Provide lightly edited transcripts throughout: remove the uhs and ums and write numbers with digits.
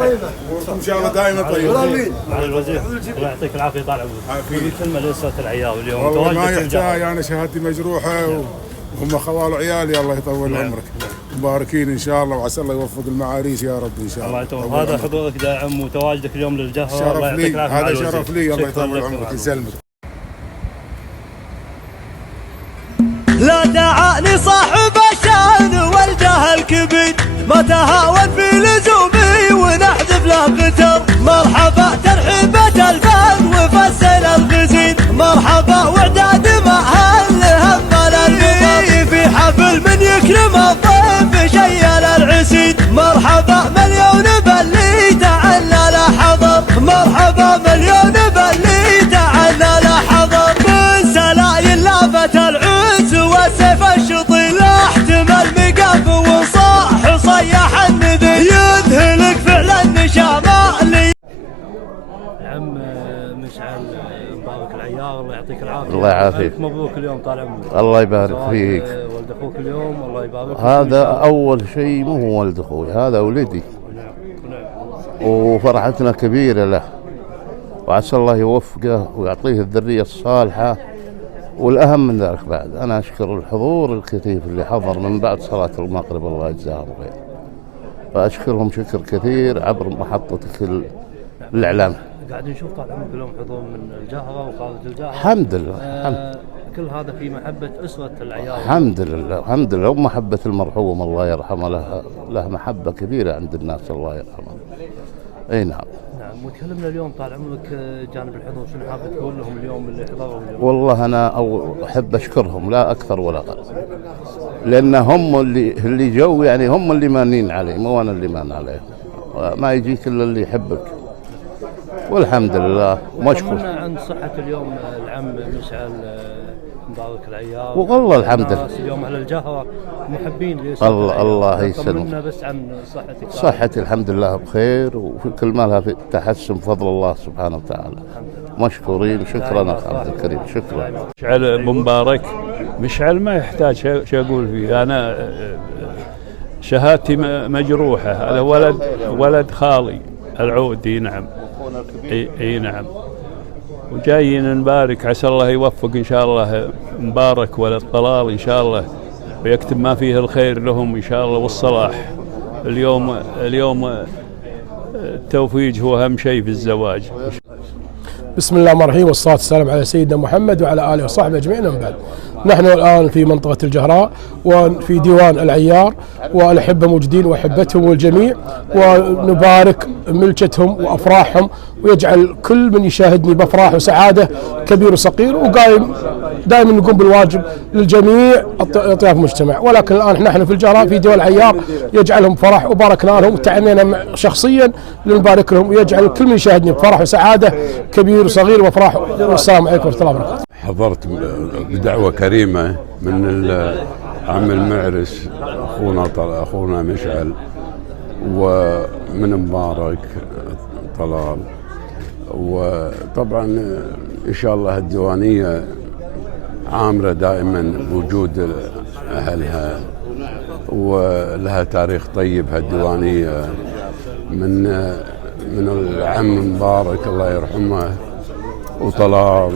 اموركم ان شاء الله دائما طيبه. على الوزير الله يعطيك العافيه طال عمرك. كلمه لاسره العيال اليوم. والله ما يحتاج، انا شهادتي مجروحه وهم خوال عيالي، الله يطول عمرك. مباركين ان شاء الله، وعسى الله يوفق المعاريس يا رب ان شاء الله. الله يطول. هذا حضورك داعم وتواجدك اليوم للجهه، شرف لي، هذا شرف لي، الله يطول عمرك ويسلمك. لا دعاني صاحب الشان والجاه الكبير، ما تهاون في لزومي ونحذف له قتر. مرحبا ترحيبة الباب وفسل الغزير، مرحبا وعداد مهل هم الريف، في حفل من يكرم الضيف شيل العسير. مرحبا مليون باللي تعلى له حضر، مرحبا مليون باللي تعلى له حضر. من سلايل لافت العز والسيف الشطي، لا احتمل مقاف وصاح صيح النذير، يذهلك فعل النشامة اللي عم مشعل مبارك العيار، الله يعطيك العافيه. الله يعافيك. مبروك اليوم طال عمرك. الله يبارك فيك. ولد اخوك اليوم، الله يبارك فيك. هذا اول شيء مو هو ولد اخوي، هذا ولدي، وفرحتنا كبيره له، وعسى الله يوفقه ويعطيه الذريه الصالحه. والاهم من ذلك بعد انا اشكر الحضور الكثيف اللي حضر من بعد صلاه المغرب، الله يجزاهم خير، فاشكرهم شكر كثير عبر محطتك الاعلام. قاعدين نشوف طال عمرك اليوم حضور من الجهره وخارج الجهره. الحمد لله. كل هذا في محبه اسره العيال. الحمد لله الحمد لله، ومحبه المرحوم الله يرحمه، له محبه كبيره عند الناس، الله يرحمه. اي نعم. نعم. وتكلمنا اليوم طال عمرك جانب الحضور، شنو حاب تقول لهم اليوم اللي حضروا اليوم؟ والله انا احب اشكرهم لا اكثر ولا اقل، لان هم اللي جو، يعني هم اللي مانين علي، مو انا اللي مان عليهم. ما يجيك الا اللي يحبك، والحمد لله مشكور. طمنا عن صحة اليوم العم مشعل مبارك العيار. والله الحمد لله اليوم على الجهرة محبين الله يسلمك. طمنا بس عن صحتك. صحتي الحمد لله بخير، وفي كل مالها في تحسن بفضل الله سبحانه وتعالى. مشكورين، شكرا اخي الكريم، شكرا. مشعل مبارك، مشعل ما يحتاج شيء اقول فيه، انا شهادتي مجروحه، هذا ولد خالي العودي. نعم. اي نعم. وجايين نبارك، عسى الله يوفق ان شاء الله مبارك ولد طلال ان شاء الله، ويكتب ما فيه الخير لهم ان شاء الله والصلاح. اليوم التوفيق هو اهم شيء في الزواج. بسم الله الرحمن الرحيم، والصلاة والسلام على سيدنا محمد وعلى آله وصحبه أجمعين. من بعد، نحن الآن في منطقة الجهراء وفي ديوان العيار، والأحبة موجودين وأحبتهم والجميع، ونبارك ملكتهم وأفراحهم، ويجعل كل من يشاهدني بأفراح وسعادة كبير وصغير، وقايم دائما نقوم بالواجب للجميع أطياف المجتمع. ولكن الآن نحن في الجهراء في ديوان العيار، يجعلهم فرح وباركنا لهم وتعنينا شخصيا لنبارك لهم، ويجعل كل من يشاهدني بفرح وسعادة كبير وصغير وأفراح. والسلام عليكم ورحمة الله وبركاته. حضرت بدعوة كريمة من عم المعرس أخونا مشعل، ومن مبارك طلال، وطبعا إن شاء الله الديوانية عامرة دائما بوجود أهلها، ولها تاريخ طيب هالديوانية من العم مبارك الله يرحمه وطلال،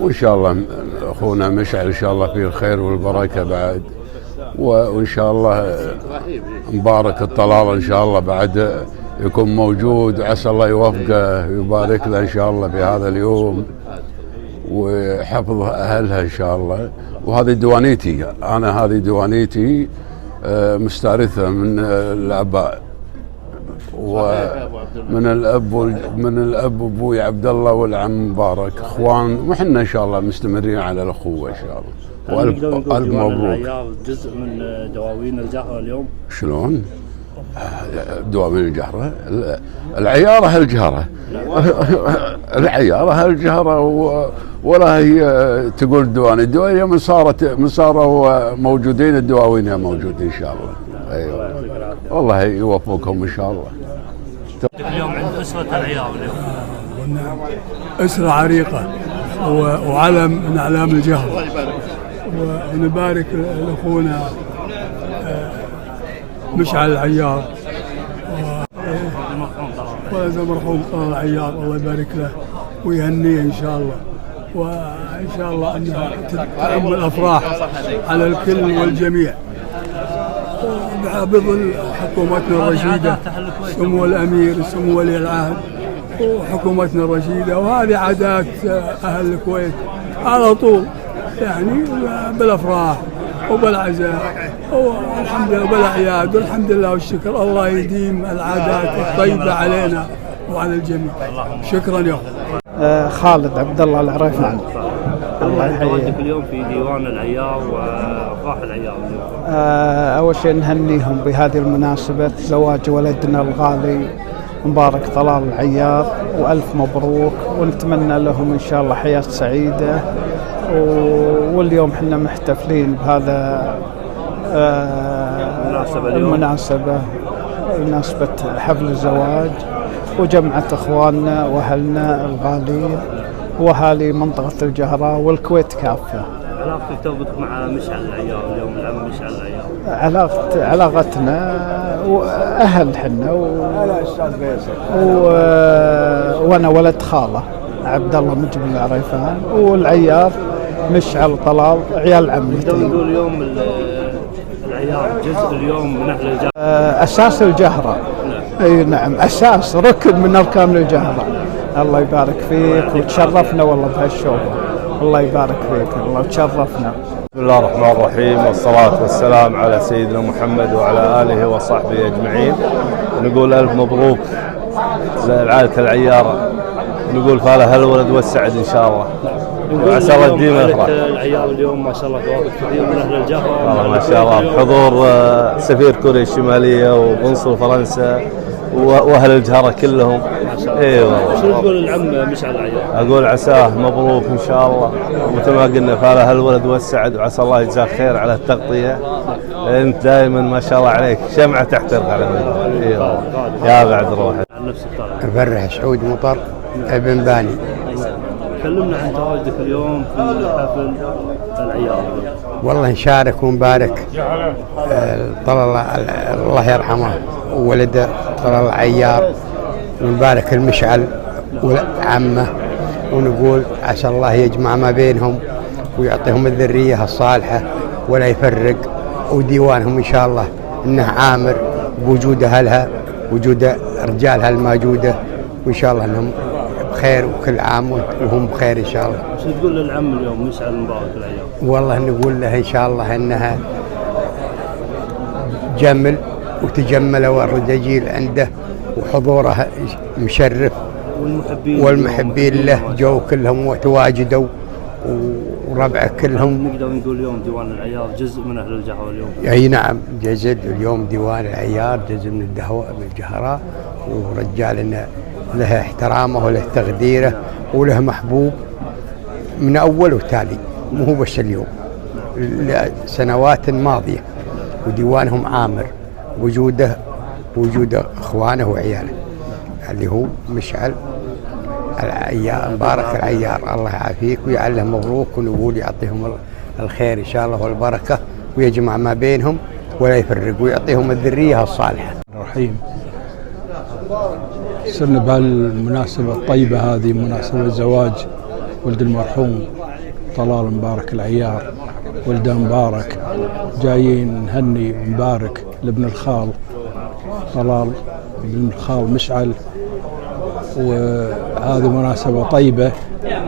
وإن شاء الله أخونا مشعل إن شاء الله فيه الخير والبركة بعد، وإن شاء الله مبارك الطلال إن شاء الله بعد يكون موجود، عسى الله يوفقه ويبارك له إن شاء الله في هذا اليوم ويحفظ أهلها إن شاء الله. وهذه ديوانيتي أنا، هذه ديوانيتي مستعرثة من الآباء ومن الأب أبوي عبد الله والعم مبارك اخوان، وحنا ان شاء الله مستمرين على الاخوه ان شاء الله. والف مبروك. جزء من دواوين الجهره اليوم. شلون؟ دواوين الجهره؟ العياره هالجهره. العياره هالجهره ولا هي تقول الديوانيه من صاروا موجودين، الدواوين موجودين ان شاء الله. ايوه والله يوفقهم ان شاء الله. اليوم عند أسرة العيار اليوم. نعم، أسرة عريقة وعلم من أعلام الجهر، ونبارك لأخونا مشعل العيار ولد المرحوم طلال العيار الله يبارك له ويهنيه إن شاء الله، وإن شاء الله أنها تعم الأفراح على الكل والجميع بظل حكومتنا الرشيدة، سمو الأمير سمو ولي العهد وحكومتنا الرشيدة. وهذه عادات أهل الكويت على طول، يعني بالأفراح وبالعزاء والحمد لله وبالأعياد، والحمد لله والشكر. الله يديم العادات الطيبة علينا وعلى الجميع. شكرا يا خالد عبد الله العريفان. الله يحييك. اليوم في ديوان العيار وافراح العيار اليوم. اول شيء نهنيهم بهذه المناسبة زواج ولدنا الغالي مبارك طلال العيار، والف مبروك، ونتمنى لهم ان شاء الله حياة سعيدة. واليوم احنا محتفلين بهذا المناسبة مناسبة حفل الزواج، وجمعت اخواننا واهلنا الغالين واهالي منطقة الجهراء والكويت كافة. علاقتك تربطك مع مشعل العيار اليوم، العم مشعل العيار؟ علاقتنا اهل حنا وانا ولد خاله عبد الله مجب العريفان، والعيار مشعل طلال عيال عمتي. نقول اليوم العيار جزء اليوم من اهل الجهراء، اساس الجهراء. اي نعم، اساس ركن من اركان الجهراء. الله يبارك فيك وتشرفنا والله بهالشوق. الله يبارك فيك، الله تشرفنا. بسم الله الرحمن الرحيم، والصلاة والسلام على سيدنا محمد وعلى آله وصحبه أجمعين. نقول ألف مبروك لعائلة العيار، نقول فالها الولد والسعد إن شاء الله، وعسى الله يديم الأفراح. العيار اليوم ما شاء الله توافق كثير من أهل الجهراء ما شاء الله، بحضور سفير كوريا الشمالية وقنصل فرنسا واهل الجهراء كلهم. اي والله. شو تقول العم مشعل العيار؟ اقول عساه مبروك ان شاء الله، ومثل ما قلنا فالها الولد والسعد، وعسى الله يجزاك خير على التغطيه. انت دائما ما شاء الله عليك شمعه تحترق على النبي. اي والله يا بعد روحك. فرح سعود مطر ابن باني. كلمنا عن تواجدك اليوم في حفل العيار. والله نشارك ونبارك طلال الله يرحمه وولده طلال العيار، ونبارك المشعل وعمه، ونقول عسى الله يجمع ما بينهم ويعطيهم الذرية الصالحة ولا يفرق، وديوانهم إن شاء الله إنه عامر بوجود أهلها وجود رجالها الموجودة، وإن شاء الله إنهم بخير وكل عام وهم بخير إن شاء الله. شو تقول للعم اليوم مشعل مبارك العيار؟ والله نقول له إن شاء الله إنها جمل وتجمل والرجاجيل عنده وحضوره مشرف، والمحبين له جو كلهم وتواجدوا وربعه كلهم. نقدر نقول اليوم ديوان العيار جزء من اهل الجهراء اليوم. اي نعم، جزء اليوم ديوان العيار جزء من الجهراء، ورجال له احترامه وله تقديره وله محبوب من اول وتالي، مو هو بس اليوم، سنوات ماضيه، وديوانهم عامر وجود اخوانه وعياله اللي هو مشعل العيار مبارك العيار. الله يعافيك ويعله مبروك، ونقول يعطيهم الخير ان شاء الله والبركه، ويجمع ما بينهم ولا يفرق، ويعطيهم الذريه الصالحه. الرحيم. صرنا بهالمناسبه الطيبه هذه، مناسبه زواج ولد المرحوم طلال مبارك العيار، ولده مبارك، جايين نهني ونبارك لابن الخال طلال ابن الخال مشعل، وهذه مناسبة طيبة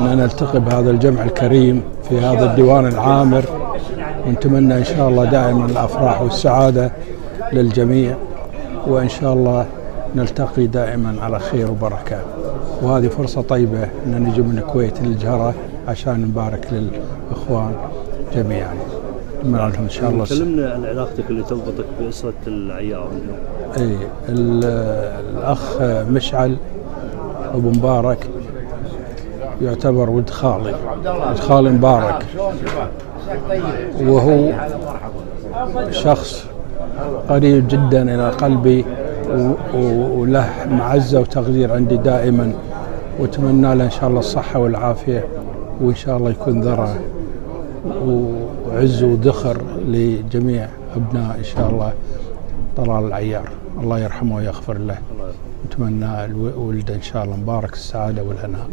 أن نلتقي بهذا الجمع الكريم في هذا الديوان العامر، ونتمنى إن شاء الله دائما الأفراح والسعادة للجميع، وإن شاء الله نلتقي دائما على خير وبركة. وهذه فرصة طيبة أن نجي من الكويت للجهراء عشان نبارك للإخوان جميعا. نتمنى لهم إن شاء الله. كلمنا عن علاقتك اللي تربطك بأسرة العيار اليوم. الأخ مشعل أبو مبارك يعتبر ولد خالي، ولد خالي مبارك، وهو شخص قريب جدا إلى قلبي وله معزة وتقدير عندي دائما، وأتمنى له إن شاء الله الصحة والعافية، وإن شاء الله يكون ذرة وعز وذخر لجميع أبناء إن شاء الله طلال العيار. الله يرحمه ويغفر له. نتمنى الولد إن شاء الله مبارك السعادة والهناء.